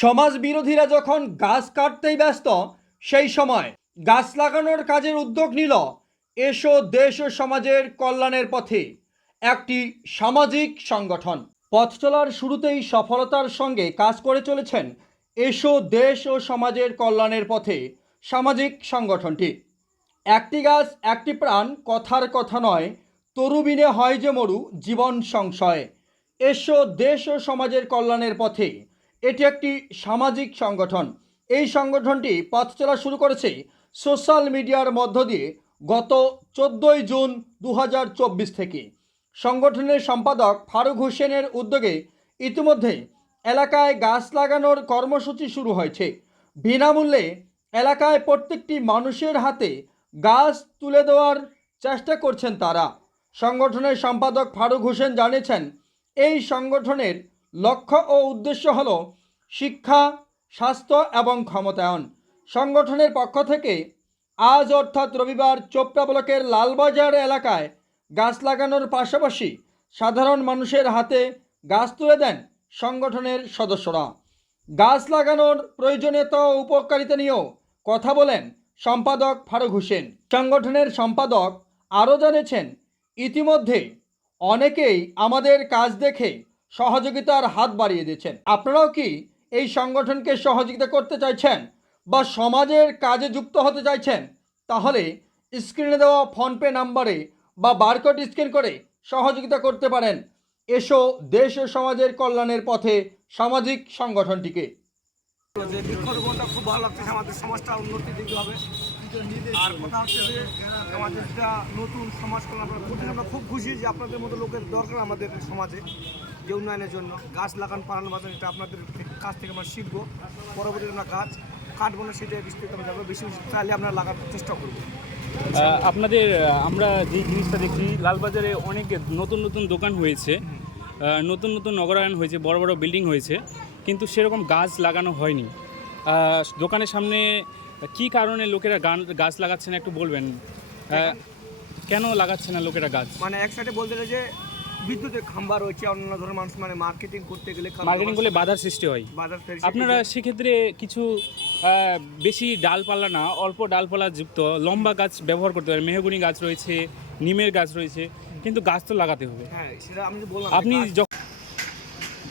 সমাজ বিরোধীরা যখন গাছ কাটতেই ব্যস্ত, সেই সময় গাছ লাগানোর কাজের উদ্যোগ নিল এসো, দেশ ও সমাজের কল্যাণের পথে। একটি সামাজিক সংগঠন। পথ চলার শুরুতেই সফলতার সঙ্গে কাজ করে চলেছেন এসো, দেশ ও সমাজের কল্যাণের পথে সামাজিক সংগঠনটি। একটি গাছ, একটি প্রাণ কথার কথা নয়, তরুবিনে হয় যে মরু, জীবন সংশয়। এসো, দেশ ও সমাজের কল্যাণের পথে এটি একটি সামাজিক সংগঠন। এই সংগঠনটি পথ চলা শুরু করেছে সোশ্যাল মিডিয়ার মধ্য দিয়ে গত চোদ্দোই জুন দু হাজার চব্বিশ থেকে। সংগঠনের সম্পাদক ফারুক হোসেনের উদ্যোগে ইতিমধ্যে এলাকায় গাছ লাগানোর কর্মসূচি শুরু হয়েছে। বিনামূল্যে এলাকায় প্রত্যেকটি মানুষের হাতে গাছ তুলে দেওয়ার চেষ্টা করছেন তারা। সংগঠনের সম্পাদক ফারুক হোসেন জানিয়েছেন, এই সংগঠনের লক্ষ্য ও উদ্দেশ্য হল শিক্ষা, স্বাস্থ্য এবং ক্ষমতায়ন। সংগঠনের পক্ষ থেকে আজ অর্থাৎ রবিবার চোপড়া ব্লকের লালবাজার এলাকায় গাছ লাগানোর পাশাপাশি সাধারণ মানুষের হাতে গাছ তুলে দেন সংগঠনের সদস্যরা। গাছ লাগানোর প্রয়োজনীয়তা ও উপকারিতা নিয়েও কথা বলেন সম্পাদক ফারুক হোসেন। সংগঠনের সম্পাদক আরও জানিয়েছেন, ইতিমধ্যে অনেকেই আমাদের কাজ দেখে সহযোগিতার হাত বাড়িয়ে দিয়েছেন। আপনারাও কি এই সংগঠনকে সহযোগিতা করতে চাইছেন বা সমাজের কাজে যুক্ত হতে চাইছেন? তাহলে স্ক্রিনে দেওয়া ফোনপে নাম্বারে বা বারকোড স্ক্যান করে সহযোগিতা করতে পারেন। এসো দেশ ও সমাজের কল্যাণের পথে সামাজিক সংগঠনটিকে। আর কথা হচ্ছে যে, আমাদের একটা নতুন সমাজ কল্যাণ আমরা খুব খুশি যে আপনাদের মতো লোকের দরকার আমাদের সমাজে। যে উন্নয়নের জন্য গাছ লাগান পালানো বাঁচানো এটা আপনাদের কাছ থেকে আমরা শিখব পরবর্তীতে আমরা গাছ কাটবো না সেটা বিস্তৃত আমরা যাব বেশি বেশি চাইলে আমরা লাগানোর চেষ্টা করব। আপনাদের আমরা যে জিনিসটা দেখছি লালবাজারে অনেক নতুন নতুন দোকান হয়েছে। নতুন নতুন নগরায়ণ হয়েছে বড় বড় বিল্ডিং হয়েছে কিন্তু সেরকম গাছ লাগানো হয়নি। দোকানের সামনে কি কারণে লোকেরা গান গাছ লাগাচ্ছে না একটু বলবেন? কেন লাগাচ্ছে না লোকেরা গাছ? মানে এক সাইডে বলতে গেলে যে বিদ্যুতের খাম্বা রয়েছে অন্যান্য ধরনের মানুষ মানে মার্কেটিং করতে গেলে মার্কেটিং করলে বাধার সৃষ্টি হয়। থেকে আপনারা সেক্ষেত্রে কিছু বেশি ডালপালা না অল্প ডালপালা যুক্ত লম্বা গাছ ব্যবহার করতে পারেন। মেহগুনি গাছ রয়েছে নিমের গাছ রয়েছে কিন্তু গাছ তো লাগাতে হবে। হ্যাঁ সেটা আমি বললাম আপনি যখন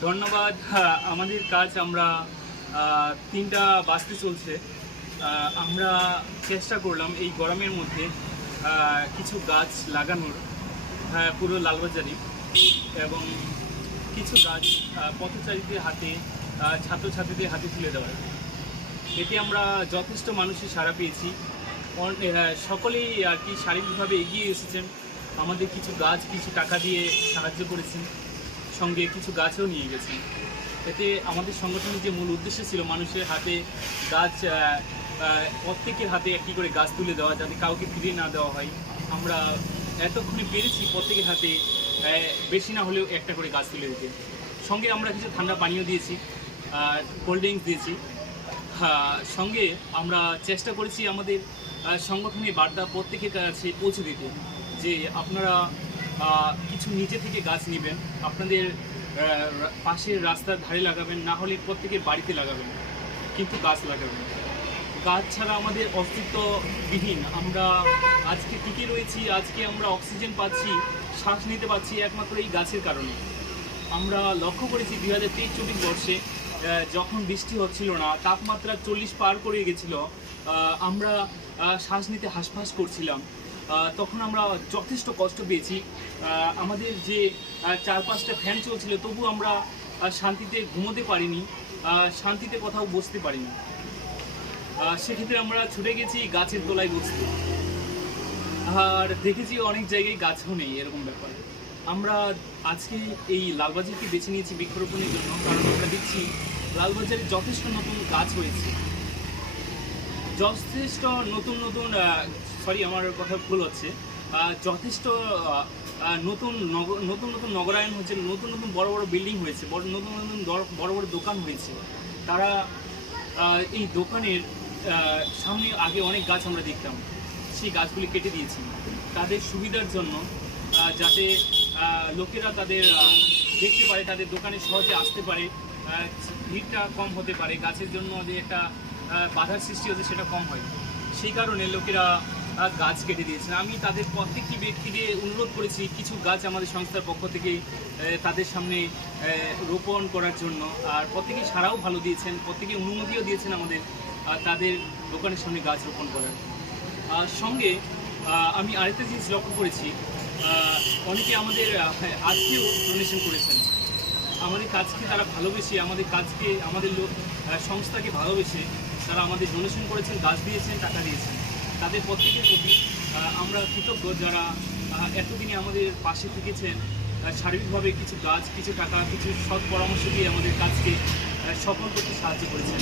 ধন্যবাদ। হ্যাঁ, আমাদের কাজ আমরা তিনটা বাঁচতে চলছে। আমরা চেষ্টা করলাম এই গরমের মধ্যে কিছু গাছ লাগানোর। হ্যাঁ, পুরো লালবাজারে এবং কিছু গাছ পথচারীদের হাতে ছাত্রছাত্রীদের হাতে তুলে দেওয়ার এতে আমরা যথেষ্ট মানুষের সাড়া পেয়েছি। সকলেই আর কি শারীরিকভাবে এগিয়ে এসেছেন। আমাদের কিছু গাছ, কিছু টাকা দিয়ে সাহায্য করেছেন। সঙ্গে কিছু গাছও নিয়ে গেছেন। এতে আমাদের সংগঠনের যে মূল উদ্দেশ্য ছিল মানুষের হাতে গাছ প্রত্যেকের হাতে একটি করে গাছ তুলে দেওয়া, যাতে কাউকে ফিরিয়ে না দেওয়া হয়। আমরা এতক্ষণে পেরেছি প্রত্যেকের হাতে বেশি না হলেও একটা করে গাছ তুলে দিতে সঙ্গে আমরা কিছু ঠান্ডা পানীয় দিয়েছি কোল্ড ড্রিঙ্কস দিয়েছি। হ্যাঁ, সঙ্গে আমরা চেষ্টা করেছি আমাদের সংগঠনের বার্তা প্রত্যেকের কাছে পৌঁছে দিতে যে আপনারা কিছু নিচে থেকে গাছ নেবেন আপনাদের পাশের রাস্তার ধারে লাগাবেন না হলে প্রত্যেকের বাড়িতে লাগাবেন কিন্তু গাছ লাগাবেন। গাছ ছাড়া আমাদের অস্তিত্ববিহীন। আমরা আজকে টিকে রয়েছি, আজকে আমরা অক্সিজেন পাচ্ছি, শ্বাস নিতে পারছি একমাত্র এই গাছের কারণে। আমরা লক্ষ্য করেছি দুই হাজার তেইশ চব্বিশ বর্ষে যখন বৃষ্টি হচ্ছিল না, তাপমাত্রা চল্লিশ পার করে গেছিল আমরা শ্বাস নিতে হাঁসফাঁস করছিলাম। তখন আমরা যথেষ্ট কষ্ট পেয়েছি। আমাদের যে চার পাঁচটা ফ্যান চলছিল, তবু আমরা শান্তিতে ঘুমোতে পারিনি শান্তিতে কোথাও বসতে পারিনি। সেক্ষেত্রে আমরা ছুটে গেছি গাছের তলায় বসতে। আর দেখেছি অনেক জায়গায় গাছও নেই, এরকম ব্যাপার। আমরা আজকে এই লালবাজারকে বেছে নিয়েছি বৃক্ষরোপণের জন্য, কারণ আমরা দেখছি লালবাজারে যথেষ্ট নতুন গাছ হয়েছে। যথেষ্ট নতুন নতুন সরি আমার কথা ভুল হচ্ছে। যথেষ্ট নতুন নতুন নতুন নগরায়ণ হয়েছে, নতুন নতুন বড় বড় বিল্ডিং হয়েছে, বড়, নতুন নতুন বড় বড় দোকান হয়েছে। তারা এই দোকানের সামনে আগে অনেক গাছ আমরা দেখতাম। সেই গাছগুলি কেটে দিয়েছি। তাদের সুবিধার জন্য যাতে লোকেরা তাদের দেখতে পারে, তাদের দোকানে সহজে আসতে পারে। ভিড়টা কম হতে পারে। গাছের জন্য যে একটা বাধার সৃষ্টি হচ্ছে সেটা কম হয়। সেই কারণে লোকেরা গাছ কেটে দিয়েছেন। আমি তাদের প্রত্যেকটি ব্যক্তিকে অনুরোধ করেছি, কিছু গাছ আমাদের সংস্থার পক্ষ থেকে তাদের সামনে রোপণ করার জন্য। আর প্রত্যেকেই সারাও ভালো দিয়েছেন, প্রত্যেকে অনুমতিও দিয়েছেন আমাদের। তাদের দোকানের সামনে গাছ রোপণ করার। আর সঙ্গে আমি আরেকটা জিনিস লক্ষ্য করেছি অনেকে আমাদের আজকেও ডোনেশন করেছেন। আমাদের কাজকে তারা ভালোবেসে আমাদের কাজকে আমাদের লোক সংস্থাকে ভালোবেসে তারা আমাদের ডোনেশন করেছেন গাছ দিয়েছেন টাকা দিয়েছেন। তাদের প্রত্যেকের প্রতি আমরা কৃতজ্ঞ যারা আহ, এতদিনে আমাদের পাশে থেকেছেন সার্বিকভাবে কিছু গাছ কিছু টাকা কিছু সৎ পরামর্শ দিয়ে আমাদের কাজকে সফল করতে সাহায্য করেছেন।